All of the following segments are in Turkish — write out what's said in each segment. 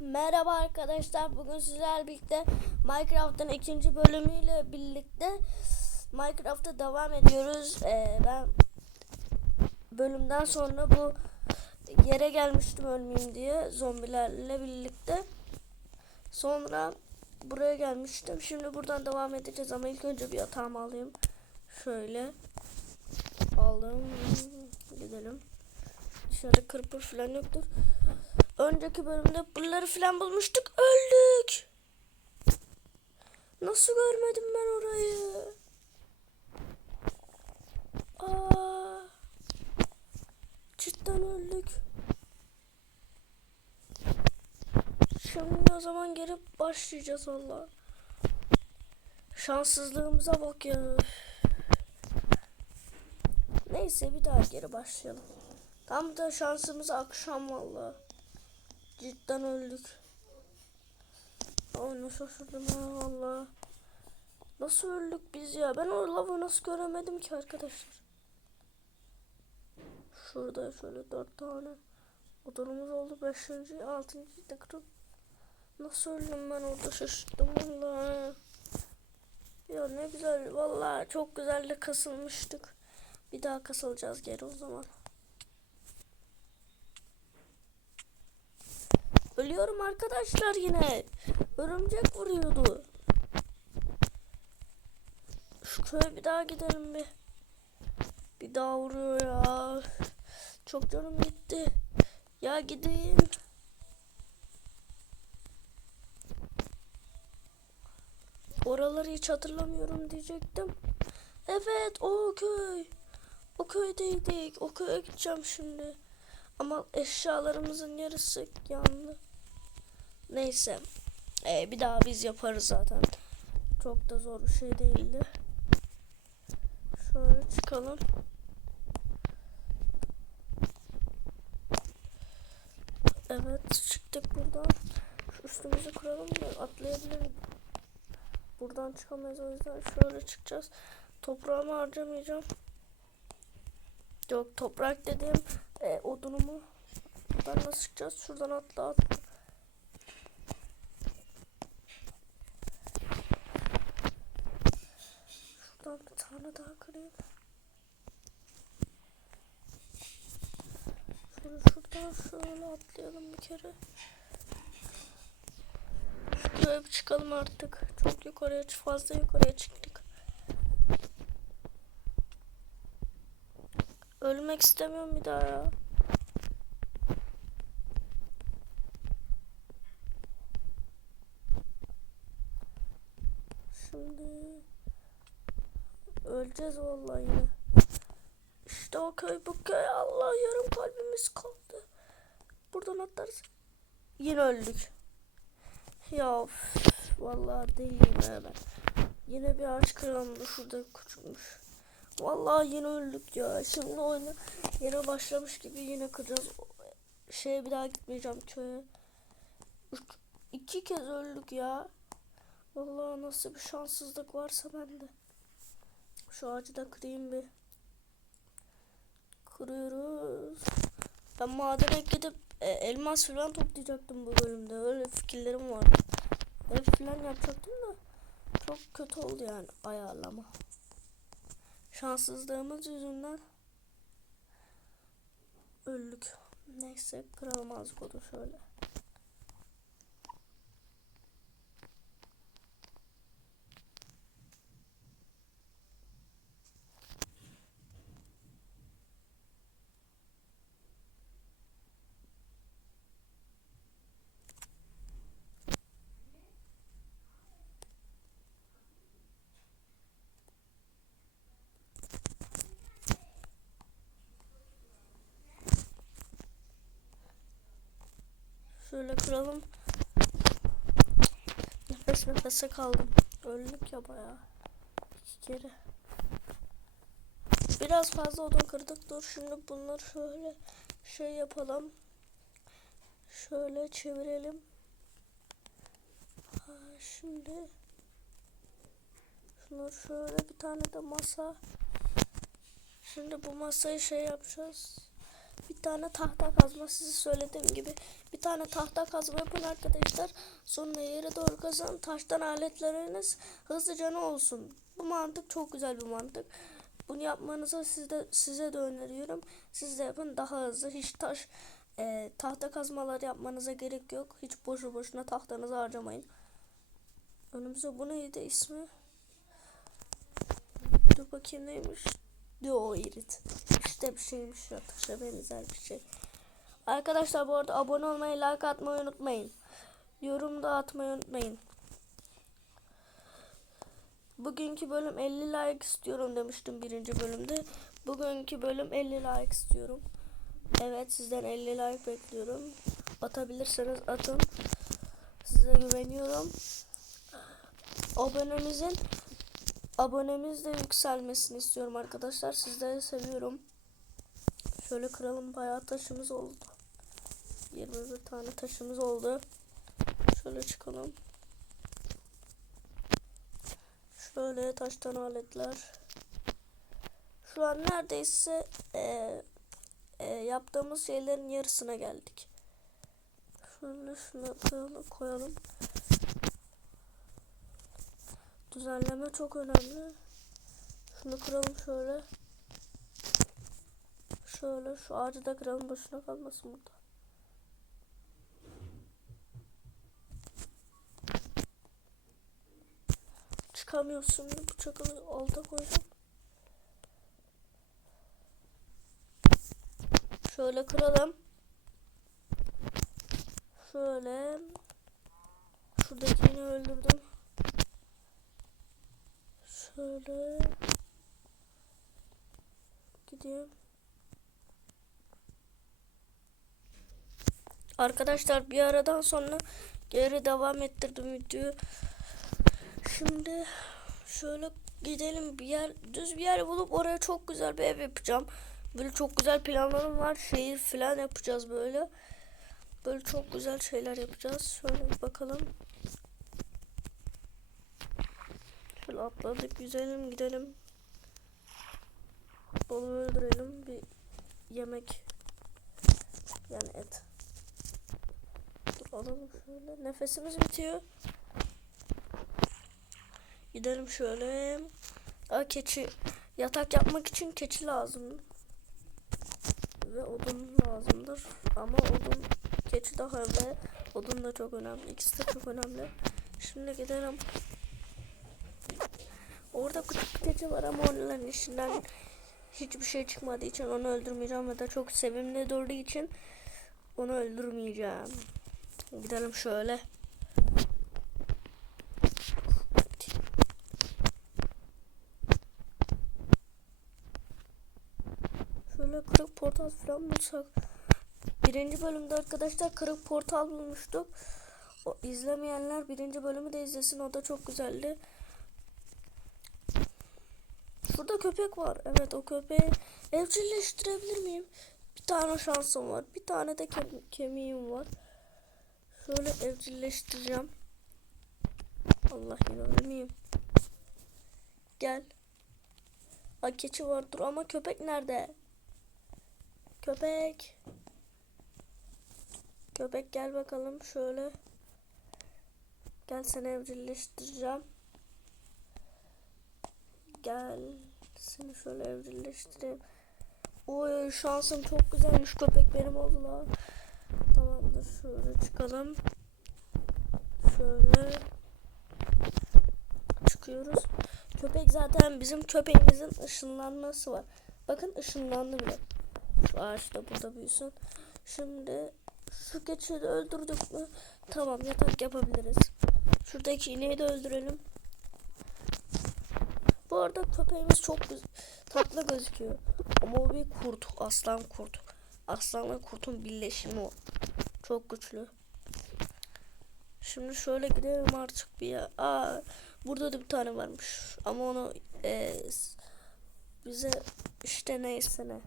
Merhaba arkadaşlar. Bugün sizlerle birlikte Minecraft'ın ikinci bölümüyle birlikte Minecraft'a devam ediyoruz. Ee, ben bölümden sonra bu yere gelmiştim ölmeyeyim diye zombilerle birlikte. Sonra buraya gelmiştim. Şimdi buradan devam edeceğiz ama ilk önce bir yatağımı alayım. Şöyle aldım. Gidelim. Dışarıda kırpır falan yoktur. Önceki bölümde bunları falan bulmuştuk. Öldük. Nasıl görmedim ben orayı? Aa, cidden öldük. Şimdi o zaman geri başlayacağız valla. Şanssızlığımıza bak ya. Neyse bir daha geri başlayalım. Tam da şansımız akşam valla. Cidden öldük. Ay ne şaşırdım ha valla. Nasıl öldük biz ya? Ben o lavı nasıl göremedim ki arkadaşlar? Şurada şöyle dört tane odunumuz oldu. Beşinci, altıncı da kırık. Nasıl öldüm ben orada şaşırdım valla. Ya ne güzel valla çok güzel de kasılmıştık. Bir daha kasılacağız geri o zaman. Ölüyorum arkadaşlar yine. Örümcek vuruyordu. Şu köye bir daha gidelim bir. Bir daha vuruyor ya. Çok canım gitti. Ya gideyim. Oraları hiç hatırlamıyorum diyecektim. Evet o köy. O köydeydik. O köye gideceğim şimdi. Ama eşyalarımızın yarısı yandı. Neyse. Ee, bir daha biz yaparız zaten. Çok da zor bir şey değildi. Şöyle çıkalım. Evet çıktık buradan. Şu üstümüzü kuralım da atlayabilirim. Buradan çıkamayız o yüzden şöyle çıkacağız. Toprağımı harcamayacağım. Yok toprak dediğim e, odunumu. Buradan nasıl çıkacağız? Şuradan atla atla. Şuradan bir tane daha kırayım. Şöyle şuradan şöyle atlayalım bir kere. Şuraya bir çıkalım artık. Çok yukarıya fazla yukarıya çıktık. Ölmek istemiyorum bir daha ya. Şimdi öleceğiz vallahi. İşte o köy bu köy Allah yarım kalbimiz kaldı. Buradan atlarız. Yine öldük. Ya üf, vallahi deliyim ya ben. Yine bir ağaç kırıldı şurada küçükmüş. Vallahi yine öldük ya. Şimdi oyuna yine başlamış gibi yine kıracağız. Şeye bir daha gitmeyeceğim köye. Üç, iki kez öldük ya. Vallahi nasıl bir şanssızlık varsa bende. Şu ağacı da kırayım bir. Kırıyoruz. Ben madene gidip e, elmas falan toplayacaktım bu bölümde. Öyle fikirlerim vardı. Ev falan yapacaktım da çok kötü oldu yani ayarlama. Şanssızlığımız yüzünden öldük. Neyse kıralım azıcık onu şöyle. Şöyle kıralım. Nefes nefese kaldım. Öldük ya bayağı. İki kere. Biraz fazla odun kırdık. Dur şimdi bunları şöyle şey yapalım. Şöyle çevirelim. Ha, şimdi şunları şöyle bir tane de masa. Şimdi bu masayı şey yapacağız. Bir tane tahta kazma size söylediğim gibi bir tane tahta kazma yapın arkadaşlar. Sonra yere doğru kazan taştan aletleriniz hızlıca ne olsun. Bu mantık çok güzel bir mantık. Bunu yapmanızı sizde, size de öneriyorum. Siz de yapın daha hızlı. Hiç taş e, tahta kazmalar yapmanıza gerek yok. Hiç boşu boşuna tahtanızı harcamayın. Önümüze bu neydi ismi? Dur bakayım neymiş? Yo irit. İşte bir şeymiş ya. Taşa benzer bir şey. Arkadaşlar bu arada abone olmayı, like atmayı unutmayın. Yorum da atmayı unutmayın. Bugünkü bölüm 50 like istiyorum demiştim birinci bölümde. Bugünkü bölüm 50 like istiyorum. Evet sizden 50 like bekliyorum. Atabilirseniz atın. Size güveniyorum. Abonemizin abonemiz de yükselmesini istiyorum arkadaşlar. Sizleri seviyorum. Şöyle kıralım bayağı taşımız oldu. 21 tane taşımız oldu. Şöyle çıkalım. Şöyle taştan aletler. Şu an neredeyse e, e, yaptığımız şeylerin yarısına geldik. Şunu koyalım. koyalım. Düzenleme çok önemli. Şunu kıralım şöyle. Şöyle şu ağacı da kıralım boşuna kalmasın burada. Çıkamıyorsun bıçakı alta koyacağım. Şöyle kıralım. Şöyle. Şuradakini öldürdüm. Şöyle. Gideyim. Arkadaşlar bir aradan sonra geri devam ettirdim videoyu. Şimdi şöyle gidelim bir yer düz bir yer bulup oraya çok güzel bir ev yapacağım. Böyle çok güzel planlarım var. Şehir falan yapacağız böyle. Böyle çok güzel şeyler yapacağız. Şöyle bakalım. Şöyle atladık güzelim gidelim. Balığı öldürelim bir yemek yani et. Dur alalım şöyle. Nefesimiz bitiyor. Gidelim şöyle. Aa, keçi. Yatak yapmak için keçi lazım. Ve odun lazımdır. Ama odun keçi daha ve odun da çok önemli. İkisi de çok önemli. Şimdi gidelim. Orada küçük bir var ama onların işinden hiçbir şey çıkmadığı için onu öldürmeyeceğim ve de çok sevimli durduğu için onu öldürmeyeceğim. Gidelim şöyle. Şöyle kırık portal falan bulsak. Birinci bölümde arkadaşlar kırık portal bulmuştuk. O izlemeyenler birinci bölümü de izlesin. O da çok güzeldi. Şurada köpek var. Evet o köpeği evcilleştirebilir miyim? Bir tane şansım var. Bir tane de kem- kemiğim var. Şöyle evcilleştireceğim. Allah ölmeyeyim. Gel. Ay keçi var dur ama köpek nerede? Köpek. Köpek gel bakalım şöyle. Gel seni evcilleştireceğim. Gel. Seni şöyle evcilleştireyim. Oy şansım çok güzelmiş köpek benim oldu la. Tamamdır şöyle çıkalım. Şöyle çıkıyoruz. Köpek zaten bizim köpeğimizin ışınlanması var. Bakın ışınlandı bile. Şu ağaç da burada büyüsün. Şimdi şu keçiyi de öldürdük mü? Tamam yatak yapabiliriz. Şuradaki ineği de öldürelim. Bu arada köpeğimiz çok tatlı gözüküyor. Ama o bir kurt. Aslan kurt. Aslanla kurtun birleşimi o. Çok güçlü. Şimdi şöyle gidelim artık bir ya. Aa, burada da bir tane varmış. Ama onu e, bize işte neyse ne.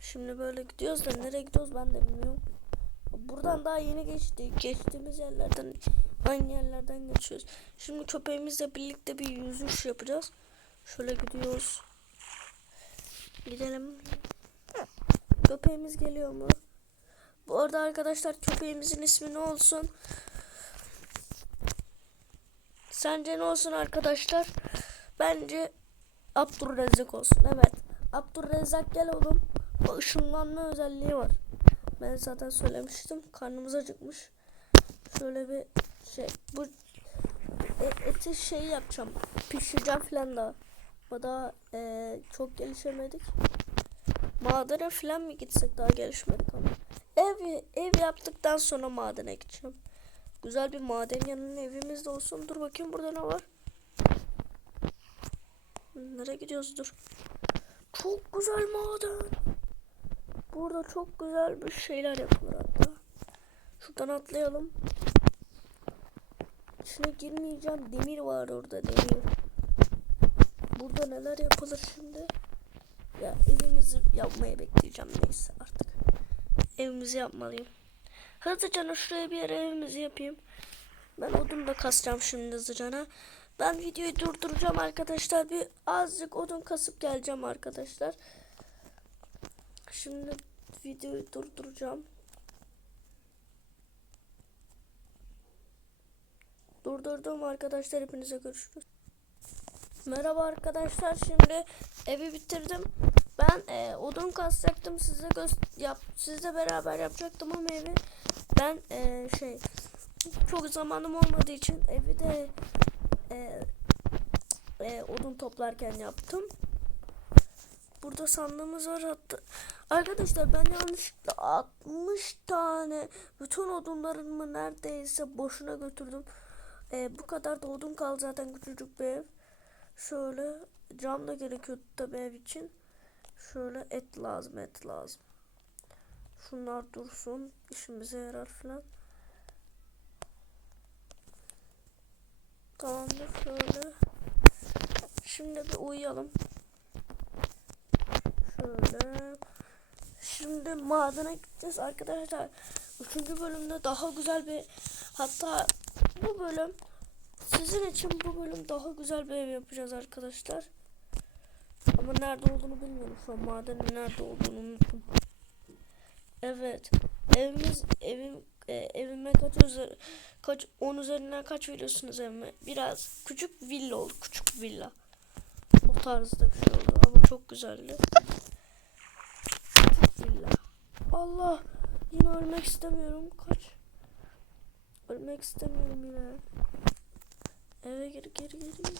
Şimdi böyle gidiyoruz da nereye gidiyoruz ben de bilmiyorum. Buradan daha yeni geçtik. Geçtiğimiz yerlerden aynı yerlerden geçiyoruz. Şimdi köpeğimizle birlikte bir yüzüş yapacağız. Şöyle gidiyoruz. Gidelim. Köpeğimiz geliyor mu? Bu arada arkadaşlar köpeğimizin ismi ne olsun? Sence ne olsun arkadaşlar? Bence Abdurrezzak olsun. Evet. Abdurrezzak gel oğlum. O ışınlanma özelliği var. Ben zaten söylemiştim. Karnımız acıkmış. Şöyle bir şey. Bu e- eti şey yapacağım. Pişireceğim falan da. O da e, çok gelişemedik. Madene falan mı gitsek daha gelişmedik ama. Ev, ev yaptıktan sonra madene gideceğim. Güzel bir maden yanının evimiz de olsun. Dur bakayım burada ne var. Nereye gidiyoruz dur. Çok güzel maden. Burada çok güzel bir şeyler yapılır hatta. Şuradan atlayalım. İçine girmeyeceğim. Demir var orada demir. Burada neler yapılır şimdi? Ya evimizi yapmayı bekleyeceğim neyse artık. Evimizi yapmalıyım. Hızlıca şuraya bir yere evimizi yapayım. Ben odun da kasacağım şimdi hızlıca. Ben videoyu durduracağım arkadaşlar. Bir azıcık odun kasıp geleceğim arkadaşlar. Şimdi videoyu durduracağım. Durdurdum arkadaşlar. Hepinize görüşürüz. Merhaba arkadaşlar. Şimdi evi bitirdim. Ben e, odun kasacaktım. Size yap sizle beraber yapacaktım ama evi ben e, şey çok zamanım olmadığı için evi de e, e, odun toplarken yaptım. Burada sandığımız var hatta. Arkadaşlar ben yanlışlıkla 60 tane bütün odunlarımı neredeyse boşuna götürdüm. E, bu kadar da odun kaldı zaten küçücük bir ev. Şöyle cam da gerekiyordu tabi ev için. Şöyle et lazım et lazım. Şunlar dursun. işimize yarar falan. Tamamdır şöyle. Şimdi bir uyuyalım. Şöyle. Şimdi madene gideceğiz arkadaşlar. Üçüncü bölümde daha güzel bir hatta bu bölüm sizin için bu bölüm daha güzel bir ev yapacağız arkadaşlar. Ama nerede olduğunu bilmiyorum şu an madenin nerede olduğunu unuttum. Evet. Evimiz evim e, evime kaç üzeri kaç 10 üzerinden kaç veriyorsunuz evime? Biraz küçük villa oldu. Küçük villa. O tarzda bir şey oldu ama çok güzeldi. Küçük villa. Allah yine ölmek istemiyorum. Kaç. Ölmek istemiyorum yine. Eve geri geri geri geri.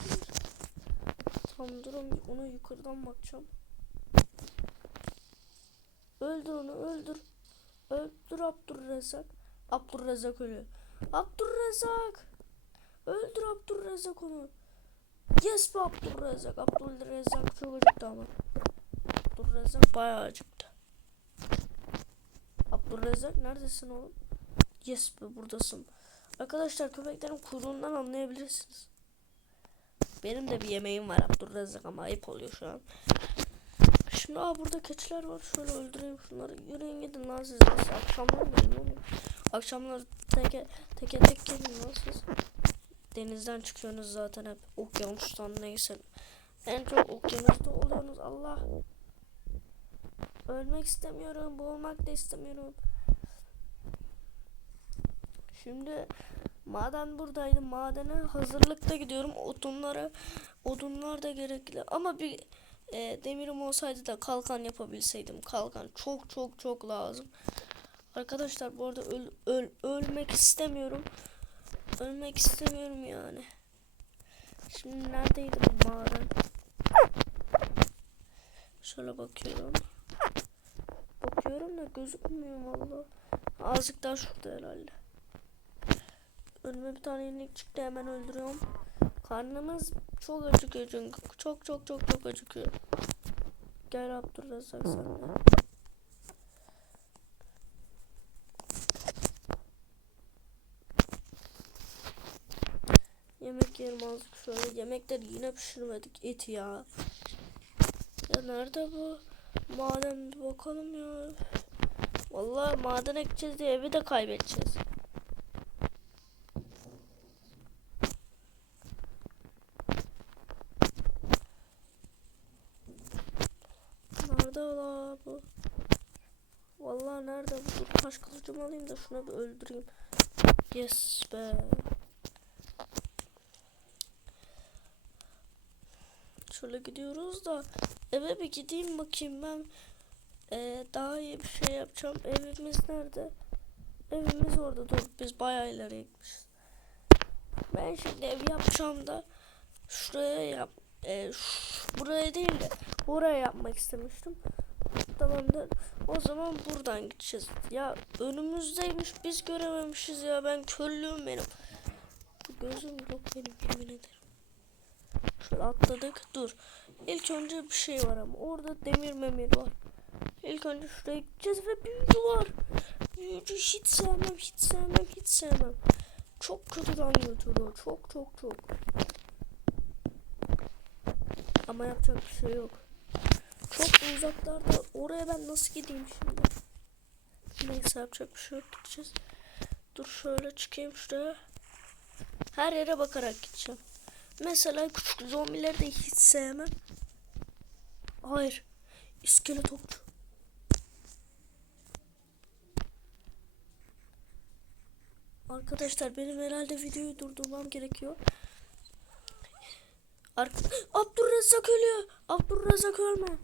Tam durun ona yukarıdan bakacağım. Öldür onu öldür. Öldür Abdurrezzak. Abdurrezzak ölüyor. Abdurrezzak. Öldür Abdurrezzak onu. Yes be Abdurrezzak. Abdurrezzak çok acıktı ama. Abdurrezzak bayağı acıktı. Abdurrezzak neredesin oğlum? Yes be buradasın. Arkadaşlar köpeklerin kuyruğundan anlayabilirsiniz. Benim de bir yemeğim var Abdurrezzak ama ayıp oluyor şu an. Şimdi aa burada keçiler var. Şöyle öldüreyim şunları. Yürüyün gidin lan siz. Nasıl akşamlar gelin? Akşamlar teke teke tek gelin lan siz. Denizden çıkıyorsunuz zaten hep. Okyanustan neyse. En çok okyanusta oluyorsunuz. Allah. Ölmek istemiyorum. Boğulmak da istemiyorum. Şimdi maden buradaydı. Madene hazırlıkta gidiyorum. Odunlara odunlar da gerekli. Ama bir e, demirim olsaydı da kalkan yapabilseydim. Kalkan çok çok çok lazım. Arkadaşlar bu arada öl, öl, ölmek istemiyorum. Ölmek istemiyorum yani. Şimdi neredeydi bu maden? Şöyle bakıyorum. Bakıyorum da gözükmüyor valla. Azıcık daha şurada herhalde. Önüme bir tane inek çıktı hemen öldürüyorum. Karnımız çok acıkıyor çünkü. Çok çok çok çok acıkıyor. Gel Abdurrazak sen de. Yemek yerim azıcık şöyle. Yemekleri yine pişirmedik. Et ya. Ya nerede bu? Maden bir bakalım ya. Vallahi maden ekeceğiz diye evi de kaybedeceğiz. Nerede ola bu? taş kılıcımı alayım da şunu bir öldüreyim. Yes be. Şöyle gidiyoruz da eve bir gideyim bakayım ben. Ee, daha iyi bir şey yapacağım. Evimiz nerede? Evimiz orada dur. Biz bayağı ileri gitmişiz. Ben şimdi ev yapacağım da şuraya yap. E, ş- buraya değil de buraya yapmak istemiştim. Tamamdır. O zaman buradan gideceğiz. Ya önümüzdeymiş biz görememişiz ya. Ben körlüğüm benim. Gözüm yok benim yemin ederim. Şöyle atladık. Dur. İlk önce bir şey var ama orada demir memir var. İlk önce şuraya gideceğiz ve büyücü var. Büyücü hiç sevmem, hiç sevmem, hiç sevmem. Çok kötüden götürüyor. Çok çok çok. Ama yapacak bir şey yok. Çok uzaklarda. Oraya ben nasıl gideyim şimdi? Neyse yapacak bir şey yok. Gideceğiz. Dur şöyle çıkayım şuraya. Her yere bakarak gideceğim. Mesela küçük zombileri de hiç sevmem. Hayır. İskelet okçu. Arkadaşlar benim herhalde videoyu durdurmam gerekiyor. Ar Abdurrezzak ölüyor. Abdurrezzak ölme.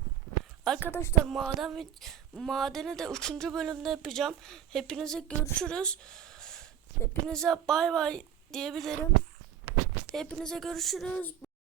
Arkadaşlar maden ve madeni de 3. bölümde yapacağım. Hepinize görüşürüz. Hepinize bay bay diyebilirim. Hepinize görüşürüz.